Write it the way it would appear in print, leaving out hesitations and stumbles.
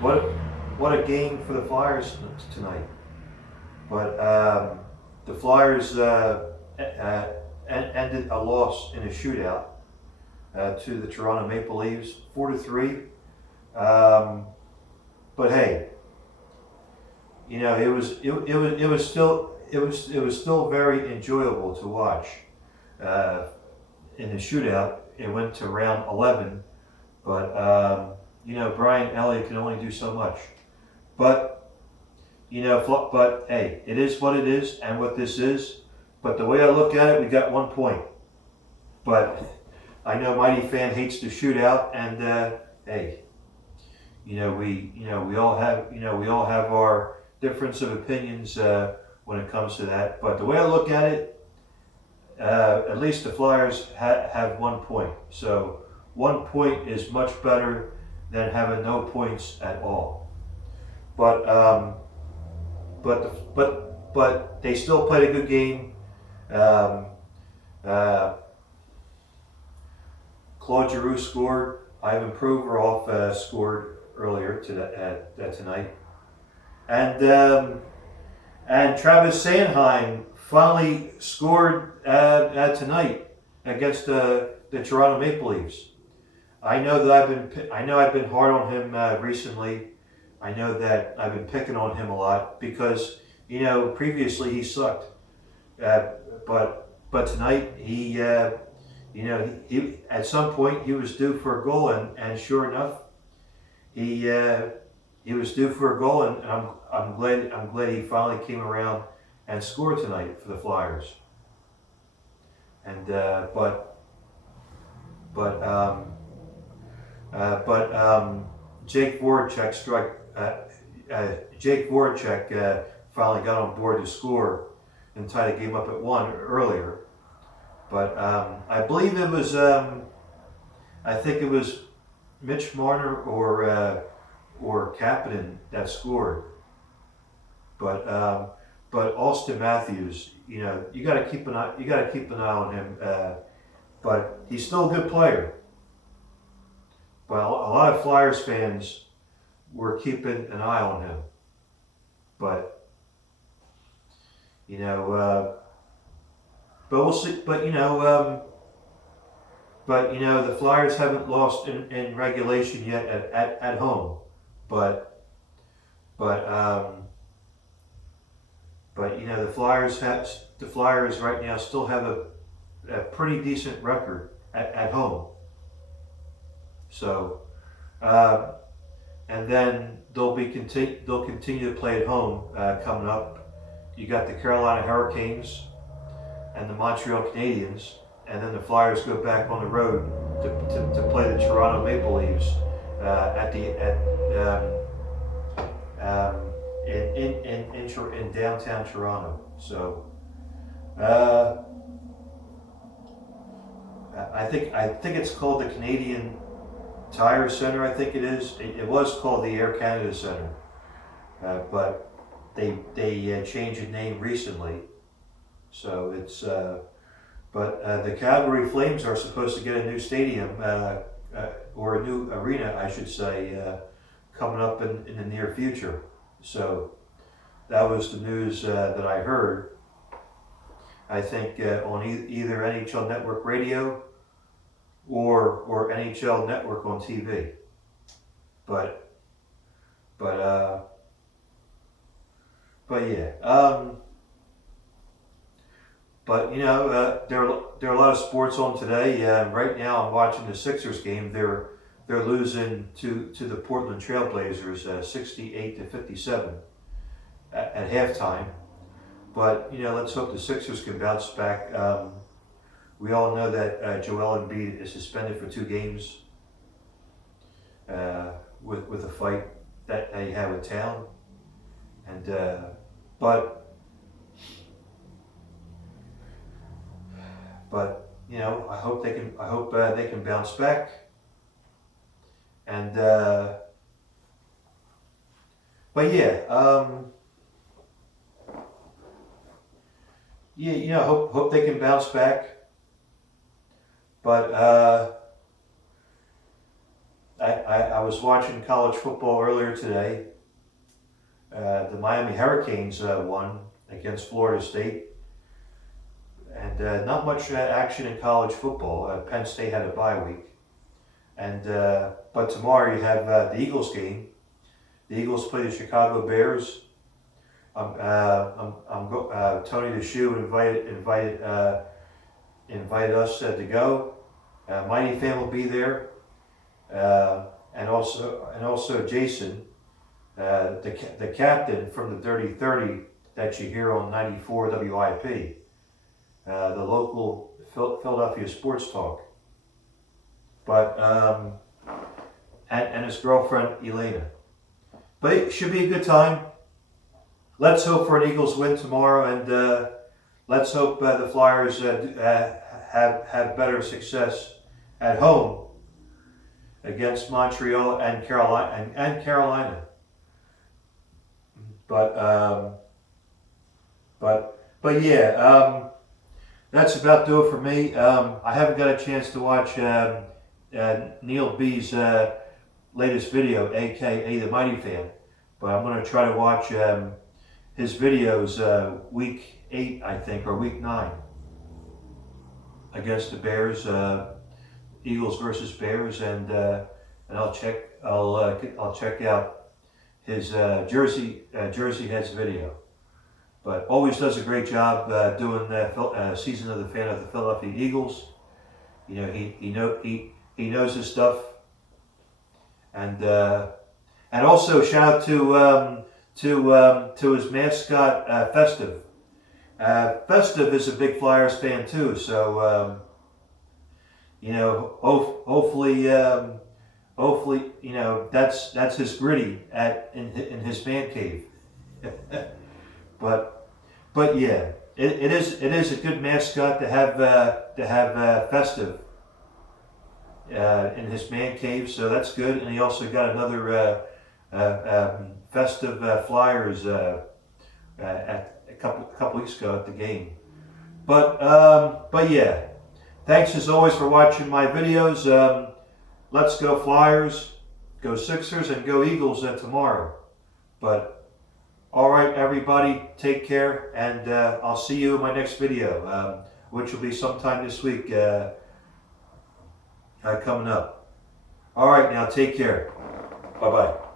what what a game for the Flyers tonight. But the Flyers ended a loss in a shootout to the Toronto Maple Leafs, 4-3. Um, but hey, it was still very enjoyable to watch. Uh, in the shootout, it went to round 11, but Brian Elliott can only do so much. But but hey, it is what it is, and what this is. But the way I look at it, we got 1 point. But I know Mighty Fan hates the shootout, and hey, we all have our difference of opinions when it comes to that. But the way I look at it, at least the Flyers have 1 point. So 1 point is much better than having no points at all. But but they still played a good game. Um, uh, Claude Giroux scored. Ivan Provorov scored earlier tonight, and Travis Sanheim finally scored tonight against the Toronto Maple Leafs. I know that I've been hard on him recently. I know that I've been picking on him a lot because previously he sucked, uh, but tonight he at some point he was due for a goal, and sure enough he was due for a goal, and I'm glad he finally came around and scored tonight for the Flyers. And but but Jake Voracek struck. Jake Voracek finally got on board to score and tie the game up at 1 earlier. But I believe it was I think it was Mitch Marner or Kapanen that scored. But Austin Matthews, you got to keep an eye on him. But he's still a good player. But a lot of Flyers fans were keeping an eye on him. But but we'll see. But the Flyers haven't lost in regulation yet at home. But but the Flyers right now still have a pretty decent record at home. So, and then they'll continue to play at home coming up. You got the Carolina Hurricanes and the Montreal Canadiens, and then the Flyers go back on the road to play the Toronto Maple Leafs in downtown Toronto. So I think it's called the Canadian Tire Center. I think it is. It was called the Air Canada Center, but they changed the name recently. So it's but the Calgary Flames are supposed to get a new stadium or a new arena, I should say, coming up in the near future. So that was the news that I heard. I think on either NHL Network Radio or NHL Network on TV. But yeah. But there are a lot of sports on today. Right now, I'm watching the Sixers game. They're losing to the Portland Trailblazers, 68-57 at halftime. But let's hope the Sixers can bounce back. We all know that Joel Embiid is suspended for 2 games with a fight that they have in town, and but I hope they can bounce back, and but yeah. Hope they can bounce back. But I was watching college football earlier today. The Miami Hurricanes won against Florida State. And not much action in college football. Penn State had a bye week. And but tomorrow you have the Eagles game. The Eagles play the Chicago Bears. Tony the Shoe invited us to go. Mighty Fan will be there, and also Jason, the captain from the Dirty 30 that you hear on 94 WIP, the local Philadelphia sports talk. But and his girlfriend Elena. But it should be a good time. Let's hope for an Eagles win tomorrow, and let's hope the Flyers have better success at home against Montreal and Carolina. But yeah, that's about do it for me. I haven't got a chance to watch Neil B's latest video, aka the Mighty Fan, but I'm going to try to watch his videos week 8, I think, or week 9 against the Bears, Eagles versus Bears, and I'll check out his Jersey Heads video. But always does a great job doing the season of the fan of the Philadelphia Eagles. You know, he knows his stuff, and also shout out to his mascot Festive. Festive is a big Flyers fan too, so you know, hopefully you know that's his Gritty in his man cave. But yeah, it is a good mascot to have Festive in his man cave, so that's good. And he also got another Festive Flyers at a couple weeks ago at the game. But yeah, thanks as always for watching my videos. Let's go Flyers, go Sixers, and go Eagles tomorrow. But all right, everybody, take care, and I'll see you in my next video, which will be sometime this week coming up. All right, now take care. Bye-bye.